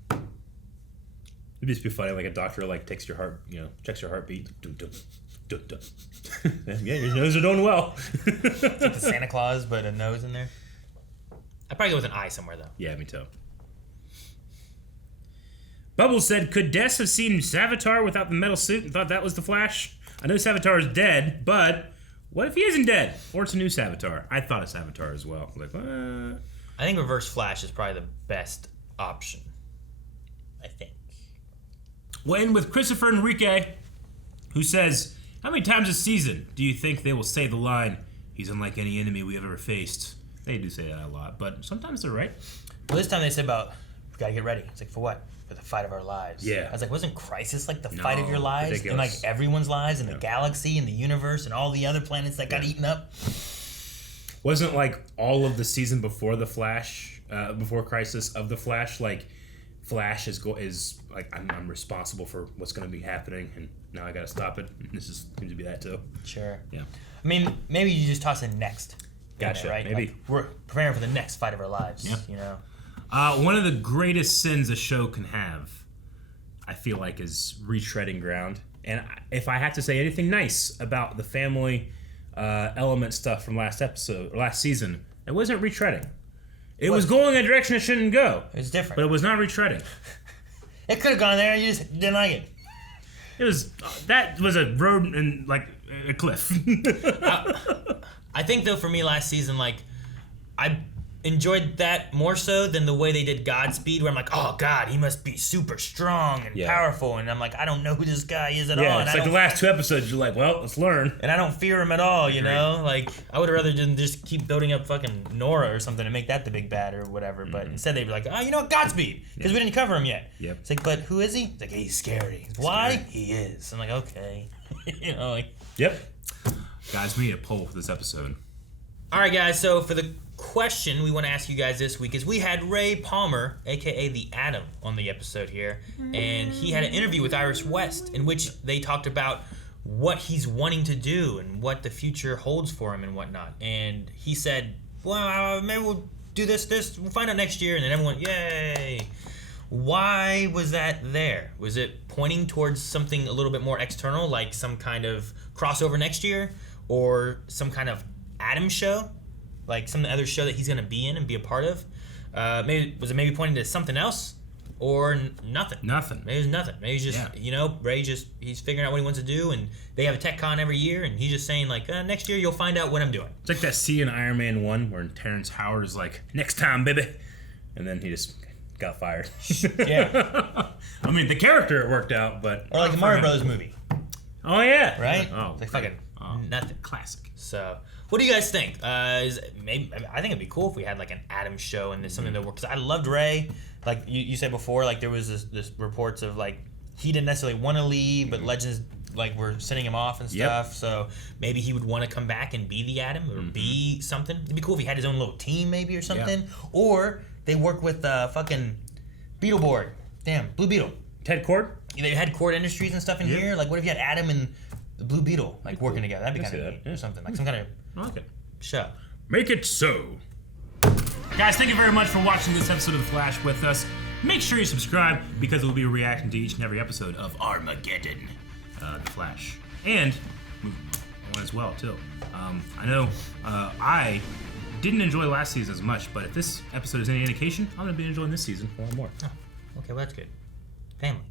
It'd just be funny, like a doctor like takes your heart, you know, checks your heartbeat. Yeah, your nose are doing well. It's like the Santa Claus, but a nose in there. I'd probably go with an eye somewhere though. Yeah, me too. Bubbles said, could Des have seen Savitar without the metal suit and thought that was the Flash? I know Savitar is dead, but what if he isn't dead? Or it's a new Savitar. I thought of Savitar as well. I was like, I think Reverse Flash is probably the best option. I think. We'll end with Christopher Enrique, who says, how many times this season do you think they will say the line, he's unlike any enemy we have ever faced? They do say that a lot, but sometimes they're right. Well, this time they said about, we gotta get ready. It's like, for what? For the fight of our lives. Yeah. I was like, wasn't Crisis like the fight of your lives? Ridiculous. And like everyone's lives in the galaxy and the universe and all the other planets that got eaten up? Wasn't like all of the season before the Flash, before Crisis of the Flash, like Flash is like I'm responsible for what's going to be happening, and now I got to stop it. And this seems to be that too. Sure. Yeah. I mean, maybe you just toss in next. Gotcha. Right? Maybe like, we're preparing for the next fight of our lives. Yeah. You know. One of the greatest sins a show can have, I feel like, is retreading ground. And if I have to say anything nice about the family element stuff from last season, it wasn't retreading. It was going a direction it shouldn't go. It was different. But it was not retreading. It could have gone there, you just didn't like it. It was, that was a road and like a cliff. I think though for me last season, like, I enjoyed that more so than the way they did Godspeed, where I'm like, oh God, he must be super strong and powerful, and I'm like, I don't know who this guy is at all. Yeah, it's like the last 2 episodes, you're like, well, let's learn. And I don't fear him at all, you know? Like, I would rather just keep building up fucking Nora or something and make that the big bad or whatever, but instead they'd be like, oh, you know what, Godspeed, because we didn't cover him yet. Yep. It's like, but who is he? It's like, he's scary. Why? He is. I'm like, okay. You know, like. Yep. Guys, we need a poll for this episode. All right, guys, so for the question we want to ask you guys this week is we had Ray Palmer, aka the Atom, on the episode here, and he had an interview with Iris West in which they talked about what he's wanting to do and what the future holds for him and whatnot. And he said, well, maybe we'll do this, we'll find out next year, and then everyone, yay. Why was that there? Was it pointing towards something a little bit more external, like some kind of crossover next year, or some kind of Atom show? Like some other show that he's gonna be in and be a part of. Was it maybe pointing to something else, or nothing? Nothing. Maybe it's nothing. Maybe he's just Ray he's figuring out what he wants to do, and they have a tech con every year, and he's just saying like next year you'll find out what I'm doing. It's like that scene in Iron Man 1 where Terrence Howard is like, next time, baby, and then he just got fired. Yeah. I mean, the character it worked out, but or like the Mario Brothers movie. Oh yeah. Right. Oh, it's like fucking nothing. Classic. So. What do you guys think? I think it'd be cool if we had like an Atom show and there's something that works. Because I loved Ray. Like you said before, like there was this reports of like he didn't necessarily want to leave, but Legends like were sending him off and stuff. Yep. So maybe he would want to come back and be the Atom or be something. It'd be cool if he had his own little team maybe or something. Yeah. Or they work with fucking Beetleborg. Damn, Blue Beetle. Ted Cord? They had Cord Industries and stuff in here. Like what if you had Atom and the Blue Beetle like working together? That'd be kind of neat or something. Like some kind of I like it. show. Make it so. Guys, thank you very much for watching this episode of The Flash with us. Make sure you subscribe because we'll be reacting to each and every episode of Armageddon, The Flash. And one as well, too. I know I didn't enjoy last season as much, but if this episode is any indication, I'm going to be enjoying this season a lot more. Oh, okay, well, that's good. Family.